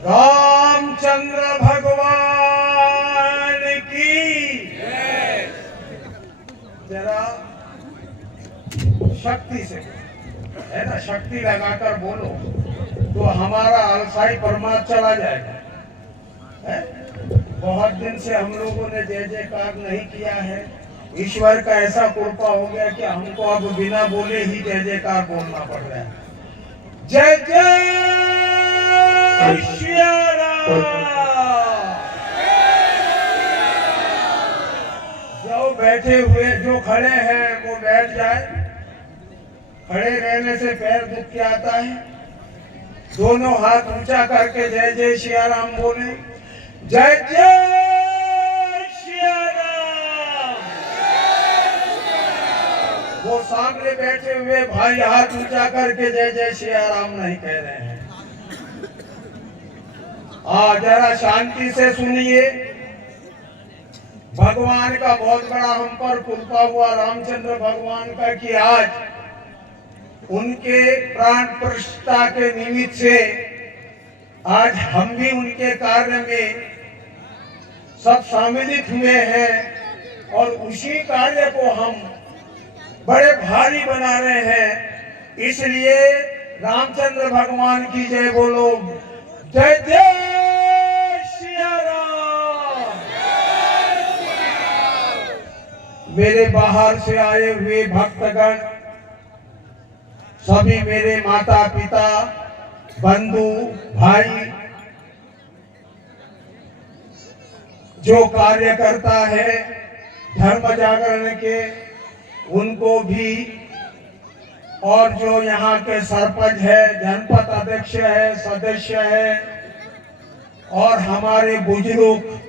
रामचंद्र भगवान की जरा शक्ति से है ना, शक्ति लगाकर बोलो तो हमारा अलसाई परमात्मा चला जाएगा। है? बहुत दिन से हम लोगों ने जय जयकार नहीं किया है। ईश्वर का ऐसा कृपा हो गया कि हमको अब बिना बोले ही जय जयकार बोलना पड़ रहा है। जय जय श्री राम। जो बैठे हुए, जो खड़े हैं वो बैठ जाए। खड़े रहने से पैर दुख के आता है। दोनों हाथ ऊंचा करके जय जय श्री राम बोले। जय जय श्री राम। वो सामने बैठे हुए भाई हाथ ऊंचा करके जय जय श्री राम नहीं कह रहे हैं। जरा शांति से सुनिए। भगवान का बहुत बड़ा हम पर कृपा हुआ रामचंद्र भगवान का कि आज उनके प्राण प्रतिष्ठा के निमित्त से आज हम भी उनके कार्य में सब सम्मिलित हुए हैं और उसी कार्य को हम बड़े भारी बना रहे हैं। इसलिए रामचंद्र भगवान की जय बोलो। जय जय श्री राम। मेरे बाहर से आए हुए भक्तगण, सभी मेरे माता पिता, बंधु भाई, जो कार्य करता है धर्म जागरण के, उनको भी, और जो यहाँ के सरपंच है, जनपद अध्यक्ष है, सदस्य है, और हमारे बुजुर्ग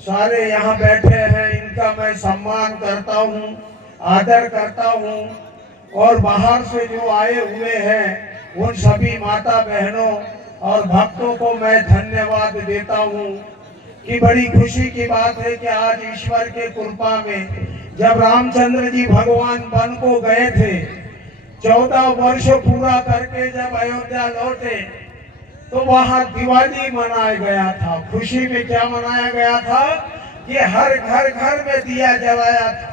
सारे यहाँ बैठे हैं, इनका मैं सम्मान करता हूँ, आदर करता हूँ। और बाहर से जो आए हुए हैं उन सभी माता बहनों और भक्तों को मैं धन्यवाद देता हूँ कि बड़ी खुशी की बात है कि आज ईश्वर के कृपा में जब रामचंद्र जी भगवान वन को गए थे, 14 वर्ष पूरा करके जब अयोध्या लौटे तो वहाँ दिवाली मनाया गया था। खुशी में क्या मनाया गया था कि हर घर में दिया जलाया था,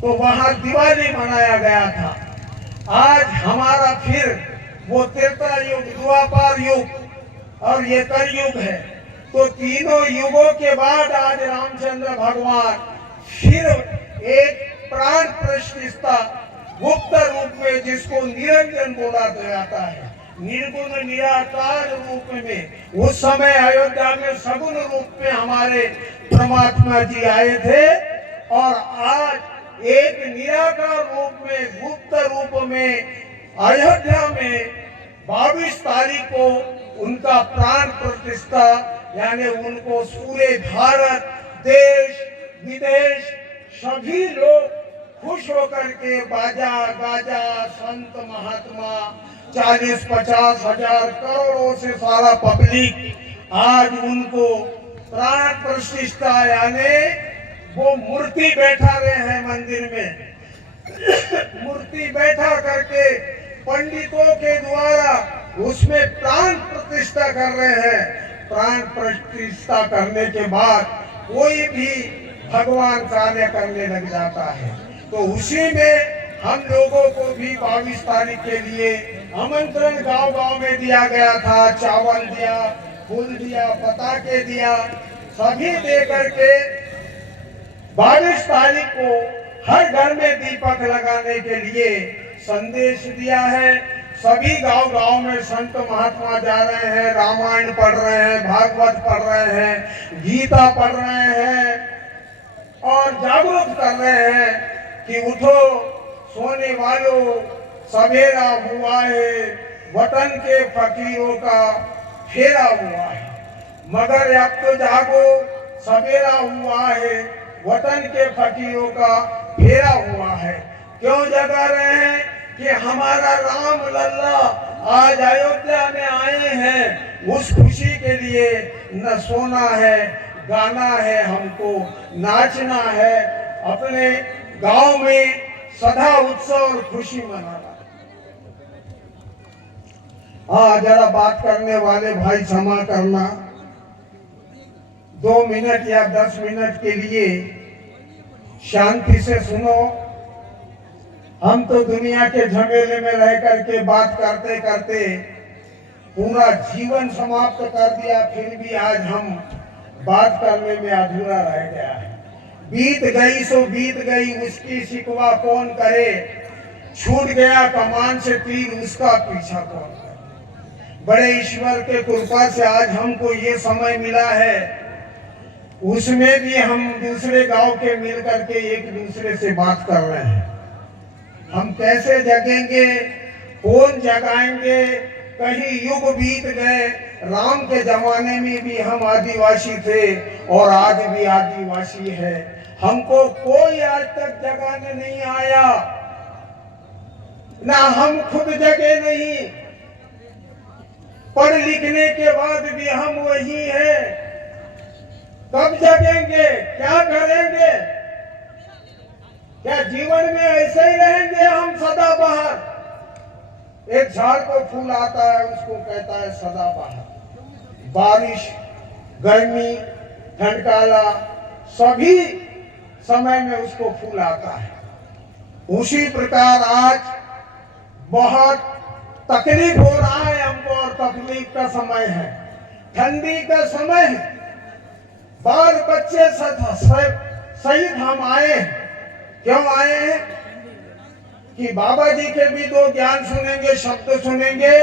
तो वहां दिवाली मनाया गया था। आज हमारा फिर वो त्रेता युग, द्वापर युग और ये कलयुग है, तो तीनों युगों के बाद आज रामचंद्र भगवान फिर एक प्राण प्रतिष्ठा गुप्त रूप में, जिसको निरंजन बोला जाता है, निर्गुण निराकार रूप में, उस समय अयोध्या में सगुण रूप में हमारे परमात्मा जी आए थे। और आज एक निराकार रूप में, गुप्त रूप में अयोध्या में 22 तारीख को उनका प्राण प्रतिष्ठा, यानी उनको पूरे भारत, देश विदेश सभी लोग खुश होकर के बाजा गाजा, संत महात्मा 40-50 हजार करोड़ों से सारा पब्लिक आज उनको प्राण प्रतिष्ठा, यानी वो मूर्ति बैठा रहे हैं मंदिर में। मूर्ति बैठा करके पंडितों के द्वारा उसमें प्राण प्रतिष्ठा कर रहे हैं। प्राण प्रतिष्ठा करने के बाद कोई भी भगवान कार्य करने लग जाता है। तो उसी में हम लोगों को भी 22 तारीख के लिए आमंत्रण गांव-गांव में दिया गया था। चावल दिया, फूल दिया, पताके दिया, सभी दे करके 22 तारीख को हर घर में दीपक लगाने के लिए संदेश दिया है। सभी गांव-गांव में संत महात्मा जा रहे हैं, रामायण पढ़ रहे हैं, भागवत पढ़ रहे हैं, गीता पढ़ रहे हैं और जागरूक कर रहे हैं कि उठो सोने वालों, सवेरा हुआ है, वतन के फकीरों का फेरा हुआ है। मगर अब तो जागो, सवेरा हुआ है, वतन के फकीरों का फेरा हुआ है। क्यों जगा रहे हैं कि हमारा राम लल्ला आज अयोध्या में आए हैं। उस खुशी के लिए न सोना है, गाना है, हमको नाचना है, अपने गांव में सदा उत्सव और खुशी मनाना। हाँ, जरा बात करने वाले भाई क्षमा करना, 2 मिनट या 10 मिनट के लिए शांति से सुनो। हम तो दुनिया के झमेले में रह करके बात करते करते पूरा जीवन समाप्त कर दिया, फिर भी आज हम बात करने में अधूरा रह गया है। बीत गई सो बीत गई, उसकी शिकवा कौन करे, छूट गया कमान से तीर, उसका पीछा कौन करे। बड़े ईश्वर के कृपा से आज हमको ये समय मिला है, उसमें भी हम दूसरे गांव के मिल करके एक दूसरे से बात कर रहे हैं। हम कैसे जगेंगे, कौन जगाएंगे। कहीं युग बीत गए, राम के जमाने में भी हम आदिवासी थे और आज भी आदिवासी है। हमको कोई आज तक जगाने नहीं आया, ना हम खुद जगे नहीं। पढ़ लिखने के बाद भी हम वही हैं। कब जगेंगे, क्या करेंगे? क्या जीवन में ऐसे ही रहेंगे हम सदा बहार? एक झाड़ को फूल आता है, उसको कहता है सदाबहार। बारिश, गर्मी, ठंडकाला, सभी समय में उसको फूल आता है। उसी प्रकार आज बहुत तकलीफ हो रहा है हमको, और तकलीफ का समय है, ठंडी का समय है। बाल बच्चे सहित हम आए हैं। क्यों आए हैं? कि बाबा जी के भी 2 ज्ञान सुनेंगे, शब्द सुनेंगे,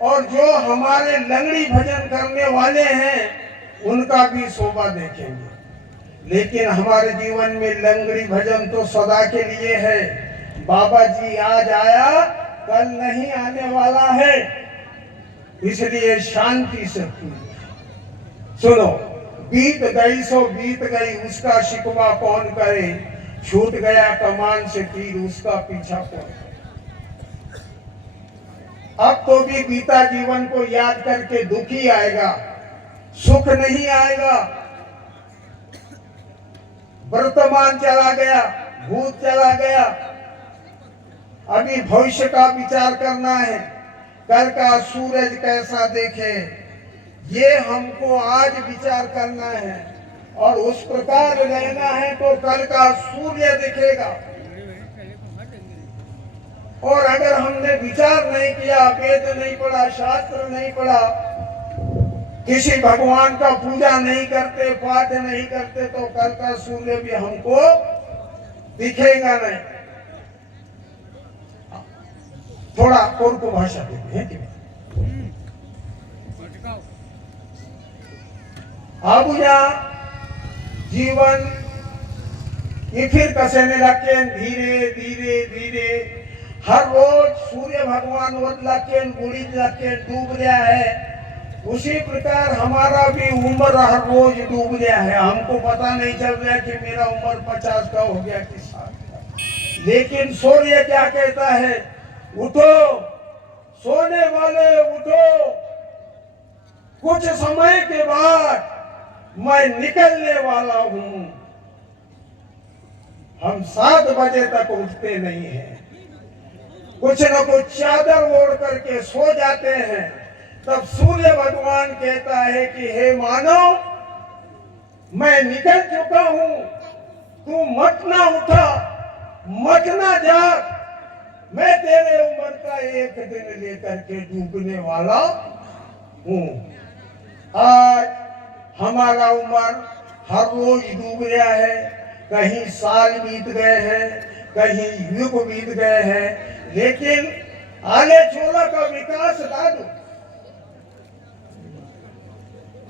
और जो हमारे लंगड़ी भजन करने वाले हैं उनका भी शोभा देखेंगे। लेकिन हमारे जीवन में लंगड़ी भजन तो सदा के लिए है। बाबा जी आज आया, कल नहीं आने वाला है, इसलिए शांति से सुनो। बीत गई सो बीत गई, उसका शिकवा कौन करे, छूट गया कमान से तीर, उसका पीछा कौन करे। अब तो भी बीता जीवन को याद करके दुख ही आएगा, सुख नहीं आएगा। वर्तमान चला गया, भूत चला गया, अभी भविष्य का विचार करना है। कल का सूरज कैसा देखे, ये हमको आज विचार करना है, और उस प्रकार रहना है तो कल का सूर्य दिखेगा। और अगर हमने विचार नहीं किया, वेद नहीं पढ़ा, शास्त्र नहीं पढ़ा, किसी भगवान का पूजा नहीं करते, पाठ नहीं करते, तो कल का सूर्य भी हमको दिखेगा नहीं। थोड़ा और को भाषा देते हैं कि अब यहाँ जीवन ये फिर कसने लगे, धीरे धीरे धीरे हर रोज सूर्य भगवान लगे, बुढ़ी लगे, डूब रहा है। उसी प्रकार हमारा भी उम्र हर रोज डूब गया है। हमको पता नहीं चल रहा कि मेरा उम्र 50 का हो गया कि 60 का। लेकिन सूर्य क्या कहता है, उठो सोने वाले उठो, कुछ समय के बाद मैं निकलने वाला हूं। हम 7 बजे तक उठते नहीं हैं, कुछ न कुछ चादर ओढ़ करके सो जाते हैं। तब सूर्य भगवान कहता है कि हे मानव, मैं निकल चुका हूं, तू मत ना उठा, मत ना जाग, मैं तेरे उम्र का एक दिन लेकर के डूबने वाला हूं। आज हमारा उम्र हर रोज डूब रहा है, कहीं साल बीत गए हैं, कहीं युग बीत गए हैं। लेकिन आले चोला का विकास दादू,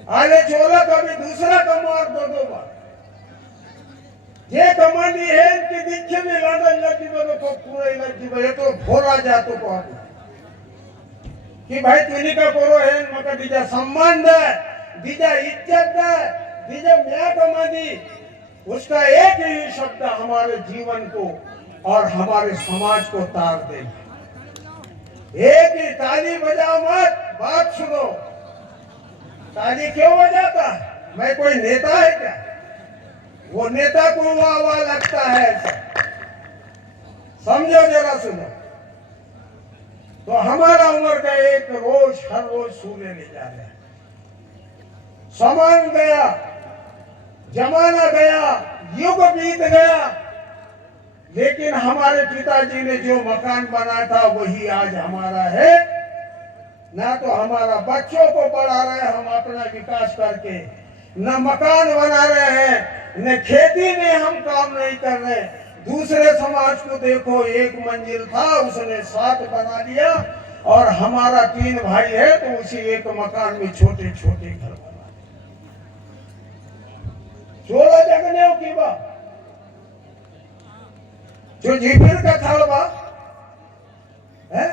आले चोला का भी दूसरा कमार दो बार ये कमानी है कि दिखे में लादन लगी तो पूरे लगी ये तो भोला जातो को कि भाई तुनी का कोरो है मका दीजा सम्मान दे, दीजा इज्जत दे, दीजा म्या कमानी। उसका एक ही शब्द हमारे जीवन को और हमारे समाज को तार देगा। एक ही ताली बजाओ मत, बात सुनो। ताली क्यों बजाता है? मैं कोई नेता है क्या? वो नेता को वाह वाह लगता है ऐसा। समझो जरा, सुनो। तो हमारा उम्र का एक रोज हर रोज सूर्य ले जा रहे हैं। सामान गया, जमाना गया, युग बीत गया, लेकिन हमारे पिताजी ने जो मकान बनाया था वही आज हमारा है। ना तो हमारा बच्चों को पढ़ा रहे हैं हम अपना विकास करके, न मकान बना रहे हैं, न खेती में हम काम नहीं कर रहे। दूसरे समाज को देखो, एक मंजिल था उसने 7 बना लिया, और हमारा 3 भाई है तो उसी एक मकान में छोटे छोटे घर बना। 16 जगने की बात जो जीविर का थालवा है,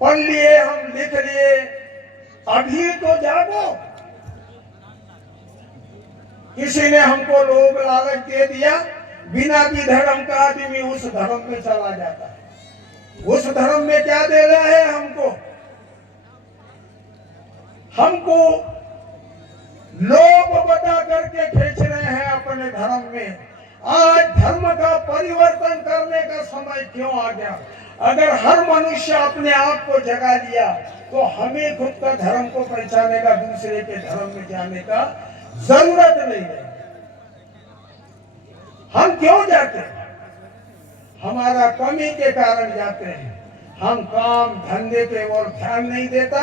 पढ़ लिए हम, लिख लिए, अभी तो जागो। किसी ने हमको लोग लालच दे दिया, बिना भी धर्म का आदमी उस धर्म में चला जाता है। उस धर्म में क्या दे रहा है हमको? हमको लोग बता करके खींच रहे हैं अपने धर्म में। आज धर्म का परिवर्तन करने का समय क्यों आ गया? अगर हर मनुष्य अपने आप को जगा लिया तो हमें खुद का धर्म को पहचाने का, दूसरे के धर्म में जाने का जरूरत नहीं है। हम क्यों जाते हैं? हमारा कमी के कारण जाते हैं। हम काम धंधे के ओर ध्यान नहीं देता,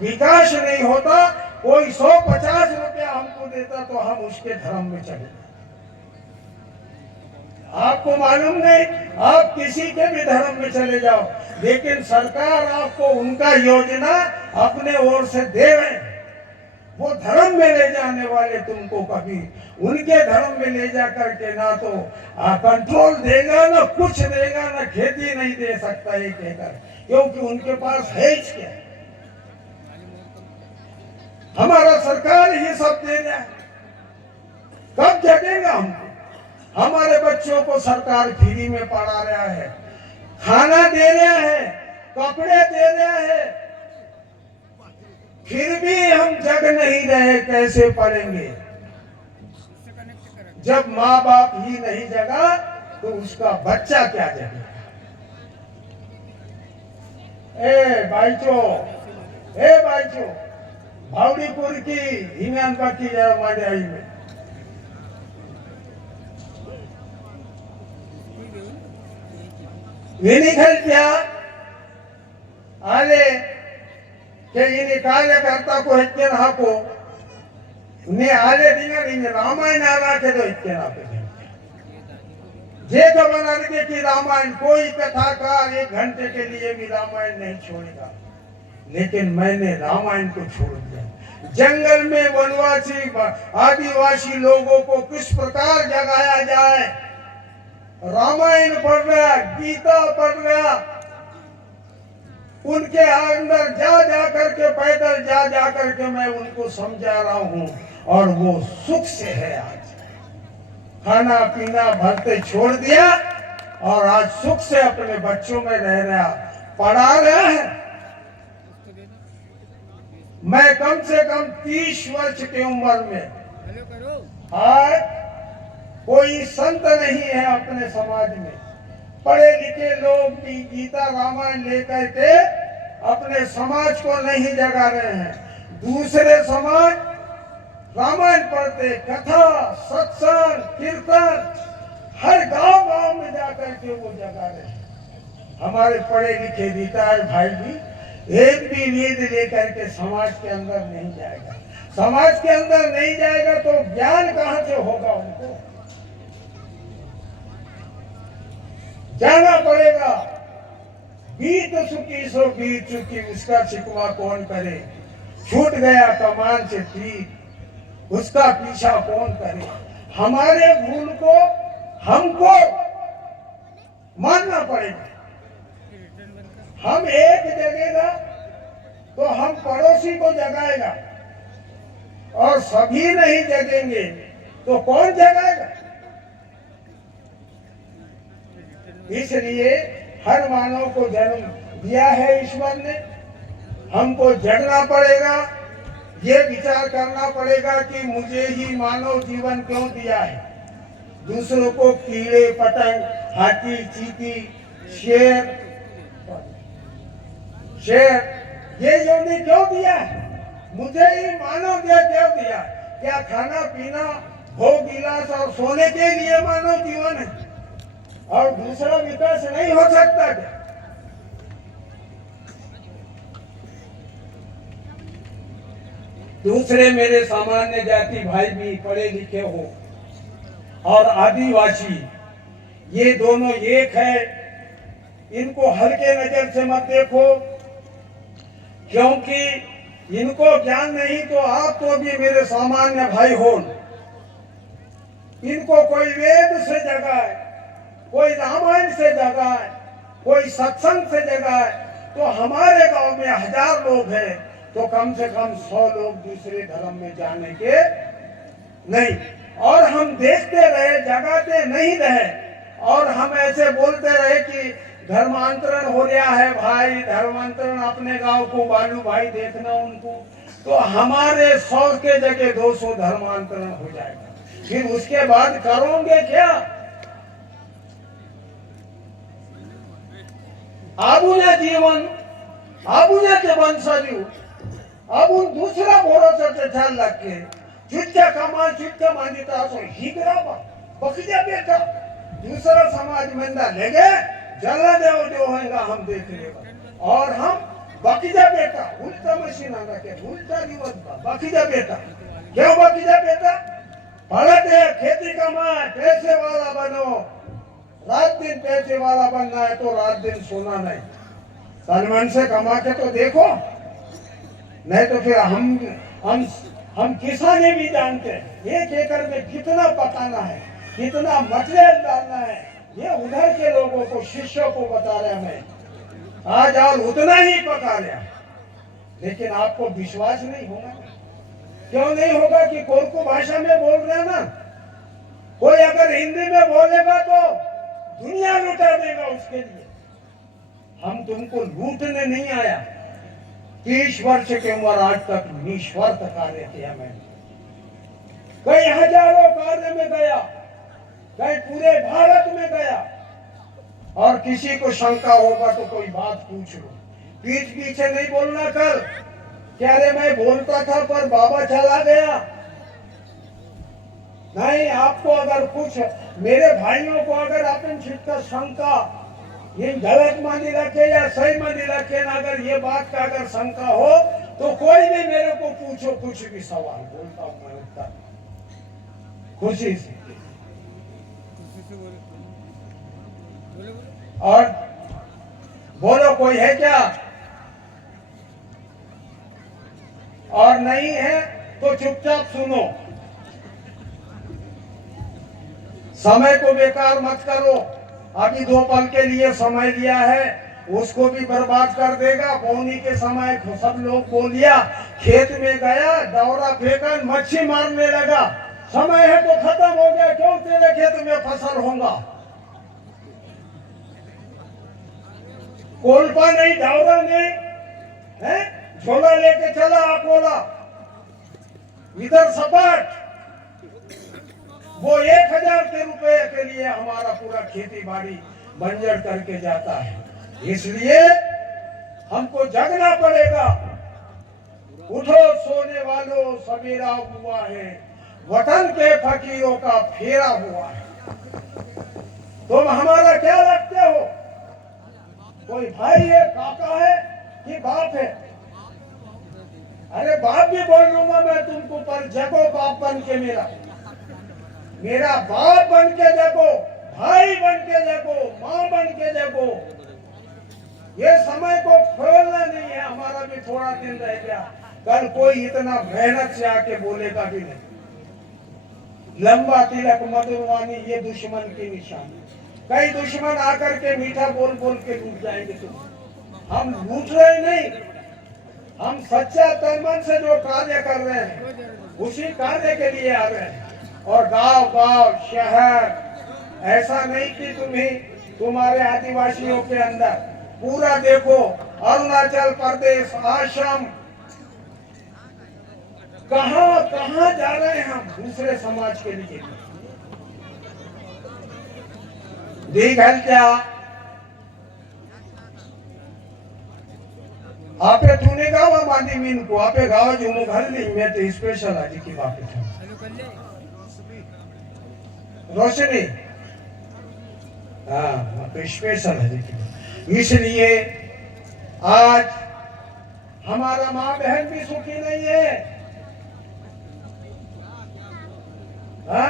विकास नहीं होता। कोई 150 रुपया हमको देता तो हम उसके धर्म में चले जाते। आपको मालूम नहीं, आप किसी के भी धर्म में चले जाओ, लेकिन सरकार आपको उनका योजना अपने ओर से दे रहे। वो धर्म में ले जाने वाले तुमको कभी उनके धर्म में ले जा करके ना तो कंट्रोल देगा, ना कुछ देगा, ना खेती नहीं दे सकता ये कहकर, क्योंकि उनके पास है क्या? हमारा सरकार ये सब दे रहा है, कब जगेगा हमको? हमारे बच्चों को सरकार फ्री में पढ़ा रहा है, खाना दे रहा है, कपड़े दे रहा है, फिर भी हम जग नहीं रहे। कैसे पढ़ेंगे? जब माँ बाप ही नहीं जगा तो उसका बच्चा क्या जगेगा? ए भाईचो भावड़ीपुर की हिंगन पट्टी जरा मांडई में विनिखल आले के इन्हें कार्यकर्ता को हिच्चन हाको उन्हें आले दिंगे रामायण आला के तो हिच्चन आपे जे तो बना लगे कि रामायण, कोई कथाकार 1 घंटे के लिए भी रामायण नहीं छोड़ेगा, लेकिन मैंने रामायण को छोड़ दिया। जंगल में वनवासी आदिवासी लोगों को किस प्रकार जगाया जाए, रामायण पढ़ रहा, गीता पढ़ रहा, उनके अंदर जा करके, पैदल जा करके मैं उनको समझा रहा हूँ, और वो सुख से है। आज खाना पीना भरते छोड़ दिया और आज सुख से अपने बच्चों में रह रहा, पढ़ा रहा है। मैं कम से कम 30 वर्ष की उम्र में आज कोई संत नहीं है अपने समाज में। पढ़े लिखे लोग भी गीता रामायण लेकर के अपने समाज को नहीं जगा रहे हैं। दूसरे समाज रामायण पढ़ते, कथा, सत्संग, कीर्तन हर गांव में जाकर के वो जगा रहे हैं। हमारे पढ़े लिखे रिटायर्ड भाई भी एक भी वेद लेकर के समाज के अंदर नहीं जाएगा। समाज के अंदर नहीं जाएगा तो ज्ञान कहां से होगा? उनको जाना पड़ेगा। बीत सुखी सो बीत चुकी, उसका शिकवा कौन करे? छूट गया कमान से तीर, उसका पीछा कौन करे? हमारे भूल को हमको मानना पड़ेगा। हम एक जगेगा तो हम पड़ोसी को जगाएगा, और सभी नहीं जगेंगे तो कौन जगाएगा? इसलिए हर मानव को जन्म दिया है ईश्वर ने, हमको जगना पड़ेगा। ये विचार करना पड़ेगा कि मुझे ही मानव जीवन क्यों दिया है। दूसरों को कीड़े पतंग, हाथी, चींटी, शेर शेर ये योनि क्यों दिया है? मुझे ही मानव देह क्यों दिया? क्या खाना पीना भोग विलास और सोने के लिए मानव जीवन है और दूसरा विकास नहीं हो सकता क्या? दूसरे मेरे सामान्य जाति भाई भी पढ़े लिखे हो और आदिवासी, ये दोनों एक है। इनको हल्के नजर से मत देखो, क्योंकि इनको ज्ञान नहीं तो आप तो भी मेरे सामान्य भाई हो। इनको कोई वेद से जगाए, कोई रामायण से जगाए, कोई सत्संग से जगाए, तो हमारे गांव में 1000 लोग हैं तो कम से कम 100 लोग दूसरे धर्म में जाने के नहीं। और हम देखते रहे, जगाते नहीं रहे, और हम ऐसे बोलते रहे कि धर्मांतरण हो रहा है भाई, धर्मांतरण अपने गांव को बालू भाई देखना उनको, तो हमारे 100 के जगह 200 धर्मांतरण हो जाएगा। फिर उसके बाद करोगे क्या? आबुने जीवन, आबुने के वंशजू, अब उन दूसरा भरोसा से ध्यान रख के चुटका कमा चुटका मांगता सो हिगरा बखजा बेटा दूसरा समाज मंदा ले गए, जला देव जो होगा हम देख लेगा। और हम बखजा बेटा उल्टा मशीन आना के उल्टा दिवस बखजा बेटा, क्यों बखजा बेटा? पढ़ते खेती कमाए, पैसे वाला बनो, रात दिन पैसे वाला बनना है तो रात दिन सोना नहीं, तन से कमा के तो देखो, नहीं तो फिर हम किसानी भी जानते हैं 1 एकड़ में कितना पकाना है, कितना मटेरियल डालना है, ये उधर के लोगों को, शिष्यों को बता रहे मैं। आज और उतना ही पका रहा, लेकिन आपको विश्वास नहीं होगा। क्यों नहीं होगा? कि कोरकू भाषा में बोल रहे हैं ना, कोई अगर हिंदी में बोलेगा तो दुनिया लुटा देगा उसके लिए। हम तुमको लूटने नहीं आया। 30 वर्ष की उम्र आज तक निस्वार्थ कार्य किया मैंने, कई हजारों कार्य में गया, कई पूरे भारत में गया, और किसी को शंका होगा तो कोई बात पूछ लो, पीठ पीछे नहीं बोलना। कर क्या रे मैं बोलता था पर बाबा चला गया, नहीं। आपको अगर कुछ मेरे भाइयों को अगर अपन छिटका शंका ये गलत मानी रखे या सही मानी रखे ना, अगर ये बात का अगर शंका हो तो कोई भी मेरे को पूछो, कुछ भी सवाल बोलता हूं मैं उत्तर खुशी से। और बोलो कोई है क्या? और नहीं है तो चुपचाप सुनो, समय को बेकार मत करो। अभी 2 पल के लिए समय लिया है, उसको भी बर्बाद कर देगा। पौनी के समय सब लोग को लिया, खेत में गया, दौरा फेंका, मच्छी मारने लगा, समय है तो खत्म हो गया, क्यों तेरे खेत में फसल होगा? कोल्पा नहीं, दौरा नहीं है, झोला लेके चला अकोला, इधर सपाट, वो 1000 के रुपए के लिए हमारा पूरा खेती बाड़ी बंजर करके जाता है। इसलिए हमको जगना पड़ेगा। उठो सोने वालों, सवेरा हुआ है, वतन के फकीरों का फेरा हुआ है। तुम हमारा क्या लगते हो? कोई भाई है, काका है कि बाप है? अरे बाप भी बोल लूंगा मैं तुमको, पर जगो बाप बन के, मेरा बाप बन के जगो, भाई बन के जगो, माँ बन के जगो। ये समय को खोलना नहीं है, हमारा भी थोड़ा दिन रह गया, कल कोई इतना मेहनत से आके बोलेगा भी नहीं। लंबा तिलक मधुरवाणी ये दुश्मन की निशानी। कई दुश्मन आकर के मीठा बोल बोल के लूट जाएंगे तुम। हम लूट रहे नहीं, हम सच्चा तन मन से जो कार्य कर रहे हैं उसी कार्य के लिए आ रहे हैं। और गांव गांव शहर, ऐसा नहीं कि तुम्हारे आदिवासियों के अंदर, पूरा देखो अरुणाचल प्रदेश, आसाम, कहां कहां जा रहे हैं हम दूसरे समाज के लिए। दीघल क्या आपे तूने गावा मांदी मीन को आपे गावा जो मु घर ली मैं तो स्पेशल आज की बात है रोशनी हाँ तो स्पेशल है इसलिए आज हमारा माँ बहन भी सुखी नहीं है हाँ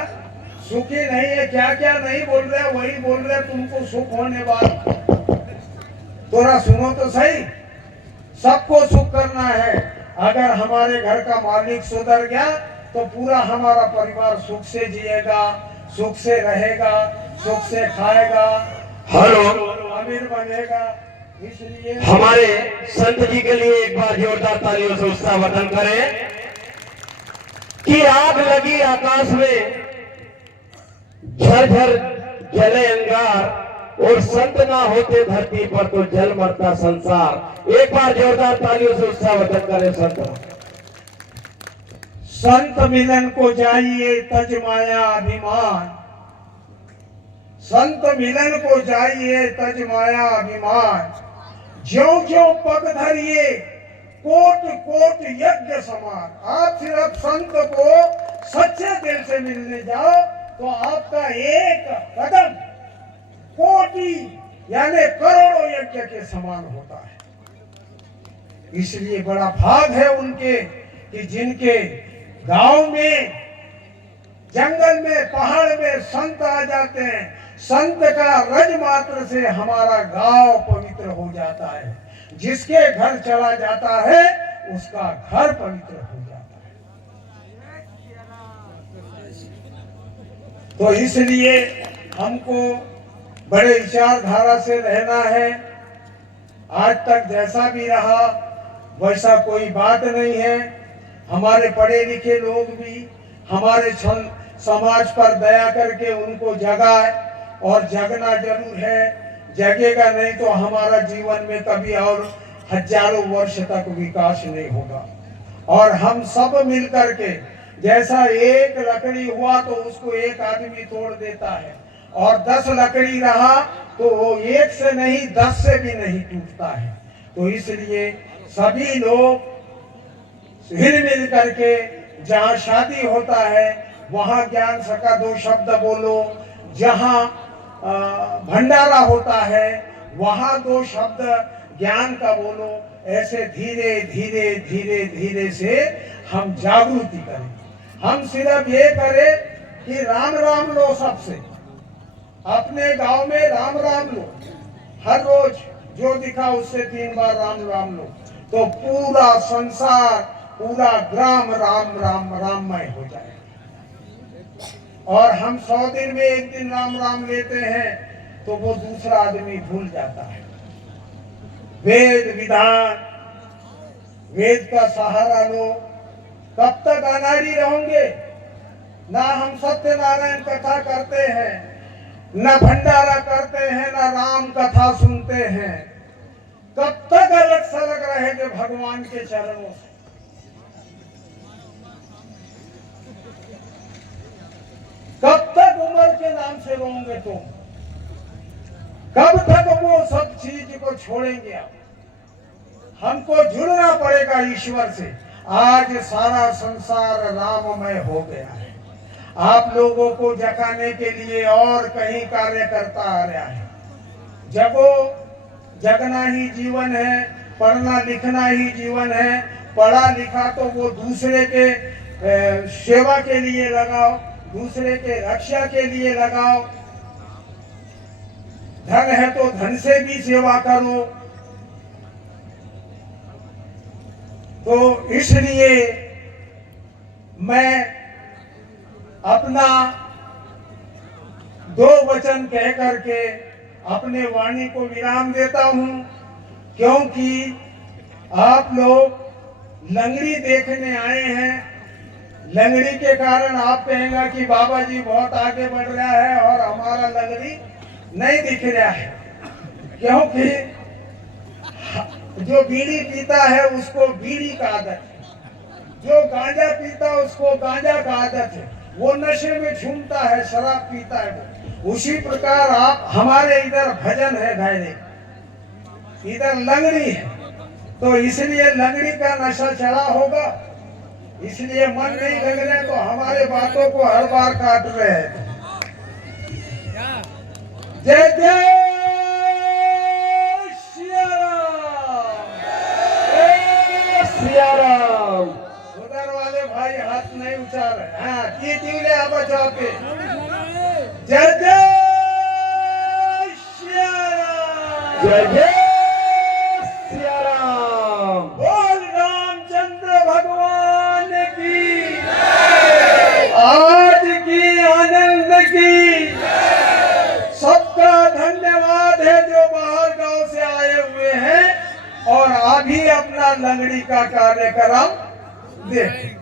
सुखी नहीं है क्या क्या नहीं बोल रहे वही बोल रहे तुमको सुख होने वाला थोड़ा सुनो तो सही सबको सुख करना है अगर हमारे घर का मालिक सुधर गया तो पूरा हमारा परिवार सुख से जिएगा सुख से रहेगा सुख से खाएगा हेलो अमीर बनेगा इसलिए हमारे संत जी के लिए एक बार जोरदार तालियों से उत्साहवर्धन करें कि आग लगी आकाश में झरझर जले अंगार और संत ना होते धरती पर तो जल मरता संसार। एक बार जोरदार तालियों से उत्साहवर्धन करें संत मिलन को जाइए तज माया अभिमान संत मिलन को जाइए तज माया अभिमान ज्यों ज्यों पग धरिए कोट कोट यज्ञ समान। आप सिर्फ संत को सच्चे दिल से मिलने जाओ तो आपका एक कदम कोटि यानी करोड़ों यज्ञ के समान होता है। इसलिए बड़ा भाग है उनके कि जिनके गांव में जंगल में पहाड़ में संत आ जाते हैं। संत का रज मात्र से हमारा गांव पवित्र हो जाता है। जिसके घर चला जाता है उसका घर पवित्र हो जाता है। तो इसलिए हमको बड़े विचारधारा से रहना है। आज तक जैसा भी रहा वैसा कोई बात नहीं है। हमारे पढ़े लिखे लोग भी हमारे समाज पर दया करके उनको जगाए और जगना जरूर है। जगेगा नहीं तो हमारा जीवन में कभी और हजारों वर्ष तक विकास नहीं होगा। और हम सब मिलकर के जैसा एक लकड़ी हुआ तो उसको एक आदमी तोड़ देता है और 10 लकड़ी रहा तो वो एक से नहीं 10 से भी नहीं टूटता है। तो इसलिए सभी लोग हिल मिल करके जहाँ शादी होता है वहाँ ज्ञान सका 2 शब्द बोलो। जहाँ भंडारा होता है वहाँ 2 शब्द ज्ञान का बोलो। ऐसे धीरे धीरे धीरे धीरे से हम जागृति करें। हम सिर्फ ये करें कि राम राम लो। सबसे अपने गांव में राम राम लो। हर रोज जो दिखा उससे 3 बार राम राम लो तो पूरा संसार पूरा ग्राम राम राम राममय हो जाए। और हम 100 दिन में 1 दिन राम राम लेते हैं तो वो दूसरा आदमी भूल जाता है। वेद विधान वेद का सहारा लो। कब तक अनाड़ी रहोगे? ना हम सत्यनारायण कथा करते हैं, न भंडारा करते हैं, न राम कथा सुनते हैं। कब तक अलग सलग रहेंगे भगवान के चरणों से? कब तक उम्र के नाम से रोओगे तुम? कब तक वो सब चीज को छोड़ेंगे आप? हमको जुड़ना पड़ेगा ईश्वर से। आज सारा संसार राममय हो गया है। आप लोगों को जगाने के लिए और कहीं कार्य करता आ रहा है। जगो, जगना ही जीवन है, पढ़ना लिखना ही जीवन है। पढ़ा लिखा तो वो दूसरे के सेवा के लिए लगाओ, दूसरे के रक्षा के लिए लगाओ। धन है तो धन से भी सेवा करो। तो इसलिए मैं अपना 2 वचन कह करके अपने वाणी को विराम देता हूं। क्योंकि आप लोग लंगड़ी देखने आए हैं। लंगड़ी के कारण आप कहेंगे कि बाबा जी बहुत आगे बढ़ रहा है और हमारा लंगड़ी नहीं दिख रहा है। क्योंकि जो बीड़ी पीता है उसको बीड़ी का आदत है, जो गांजा पीता है उसको गांजा का आदत है। वो नशे में झूमता है, शराब पीता है वो। उसी प्रकार आप हमारे इधर भजन है, गायने इधर लंगड़ी है। तो इसलिए लंगड़ी का नशा चढ़ा होगा, इसलिए मन नहीं लग रहे तो हमारे बातों को हर बार काट रहे हैं। जय जय सिया राम, सिया राम। उधर वाले भाई हाथ नहीं उठा रहे। हाँ की दिले आप बचाओ पे। जय जय सिया राम, जय जय सिया राम। बोल रामचंद्र भगवान की, आज की आनंद की। सबका धन्यवाद है जो बाहर गांव से आए हुए हैं और अभी अपना लंगड़ी का कार्यक्रम देख